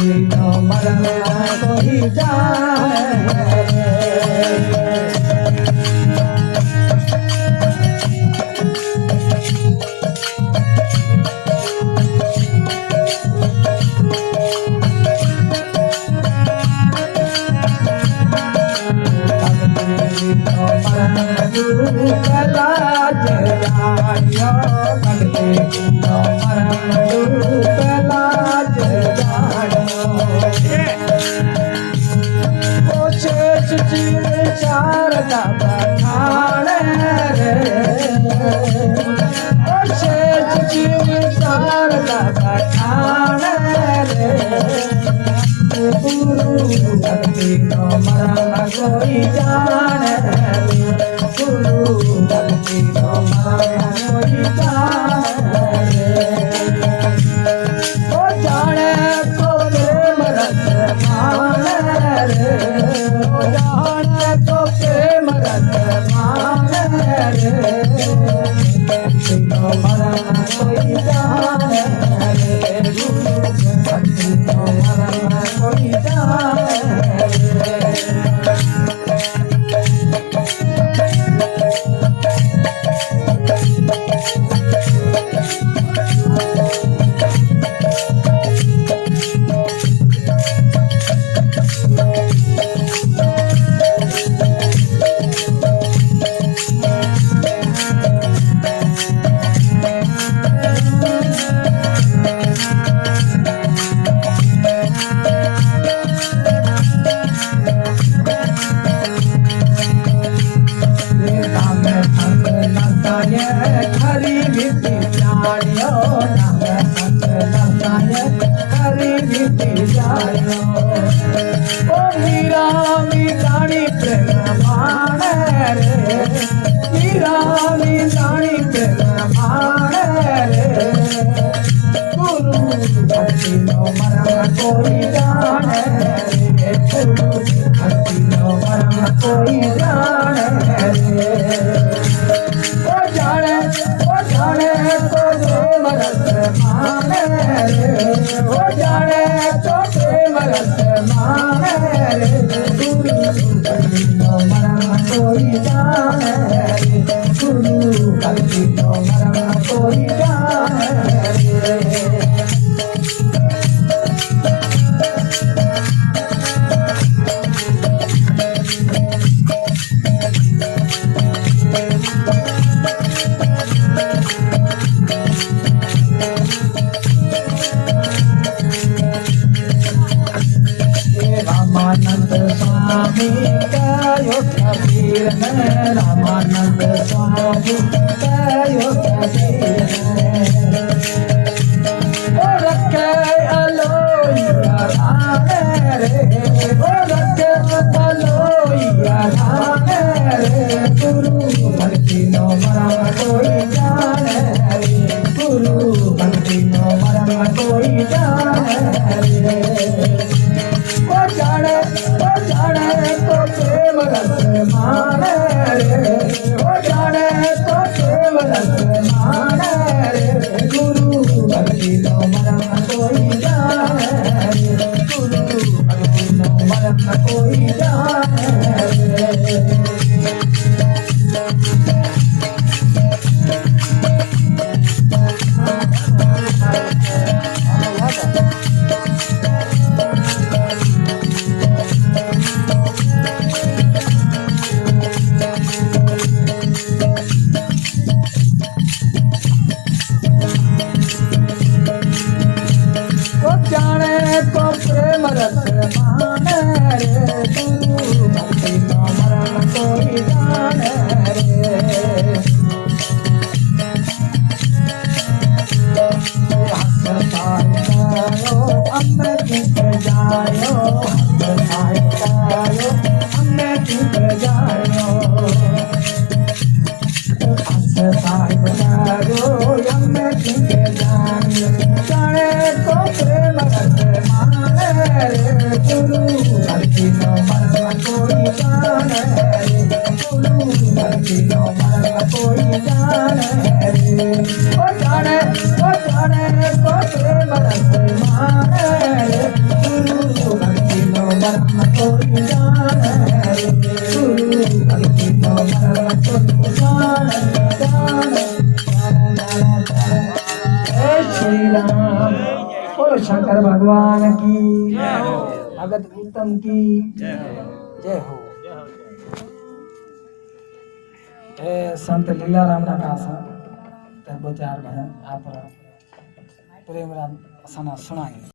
No मरण कोई जाने कोई जाने गुरु भक्ति नो मरण कोई जाने ओ जाने को प्रेम रस माने रे ओ जाने को प्रेम रस माने रे भक्ति नो मरण कोई जाने रे गुरु भक्ति नो मरण कोई जाने रामानंद स्वामी कयो कबीर ओ रखे अलोइया रामे रे ओ रखे अलोइया रामे रे गुरु भक्ति नो मरण कोई जाने रे गुरु भक्ति नो मरण कोई जाने रे ओ जाने तो प्रेम रस माने रे ओ जाने तो प्रेम रस माने रे गुरु भक्ति नो मरण कोई जाने रे गुरु भक्ति नो मरण कोई जाने रे शंकर भगवान की भगत उत्तम की जय हो। संत लीला राम दासा दो चार भजन आप प्रेम राम सना सुनाएंगे।